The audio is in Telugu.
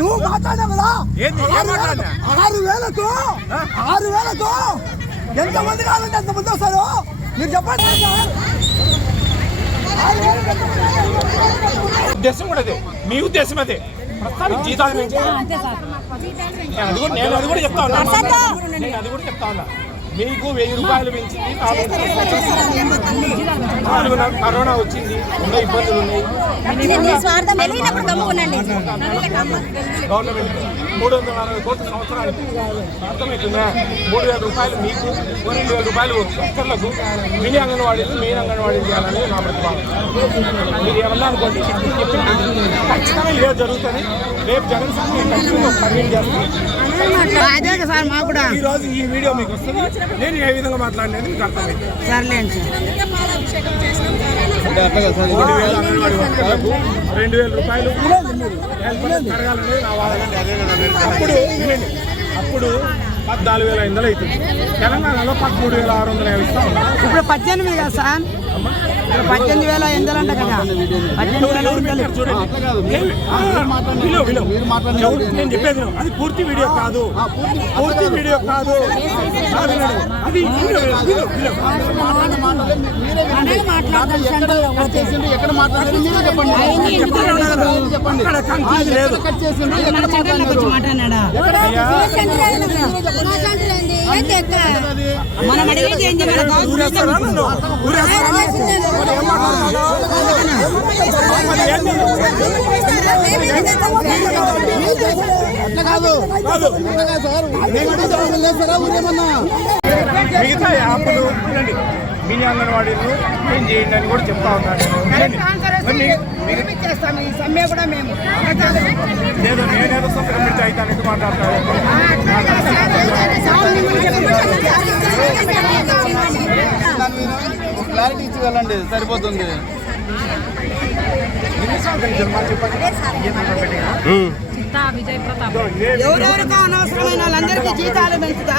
నువ్వు మాట్లాడావు కదా 6,000తో ఎంతమంది కావాలంటే అంతమంది వస్తారు. మీరు చెప్పండి. ఉద్దేశం కూడా అదే, మీ ఉద్దేశం అదే. ప్రస్తుతానికి జీతాలు నేను అది కూడా చెప్తా ఉన్నా. మీకు 1000 రూపాయలు పెంచింది, కరోనా వచ్చింది, ఎన్నో ఇబ్బందులు ఉన్నాయి. గవర్నమెంట్ 340 కోట్ల సంవత్సరానికి అర్థమవుతుందా? 3,000 రూపాయలు మీకు, 2,000 రూపాయలు వర్కర్లకు, మినీ అంగన్వాడీలు మెయిన్ అంగన్వాడీలు చేయాలని నా ప్రతిపాదన. మీరు ఏమన్నా అనుకోండి, ఖచ్చితంగా ఇదే జరుగుతుంది. రేపు జగన్ సర్వీస్ చేస్తాను. ఈ రోజు ఈ వీడియో మీకు వస్తుంది. నేను ఏ విధంగా మాట్లాడలేదు మీకు అర్థమైంది. 3,000 అంగన్వాడీ వర్కర్లకు 2,000 రూపాయలు పెరగాలనేది నా వాదన. అప్పుడు 14,500 అవుతుంది. తెలంగాణలో 13,650 ఇస్తా ఉన్నారు. ఇప్పుడు 18 కదా సార్, 18,500 అంట కదా. 18,000 చూడండి. నేను చెప్పేది అది పూర్తి వీడియో కాదు, పూర్తి వీడియో కాదు. అది ఎక్కడ మాట్లాడారు చెప్పండి. మనం అడిగేది ఏంటి? మిగతా యాప్లు మినీ అంగన్వాడీలు ఏం చేయండి అని కూడా చెప్తా ఉన్నాను. నేను నేనేదో సొంత కమిటీ అవుతానంటే మాట్లాడతాను. క్లారిటీ ఇచ్చి వెళ్ళండి, సరిపోతుంది. ఎవరెవరికో అనవసరమైన వాళ్ళందరికీ జీతాలు పెంచుతా.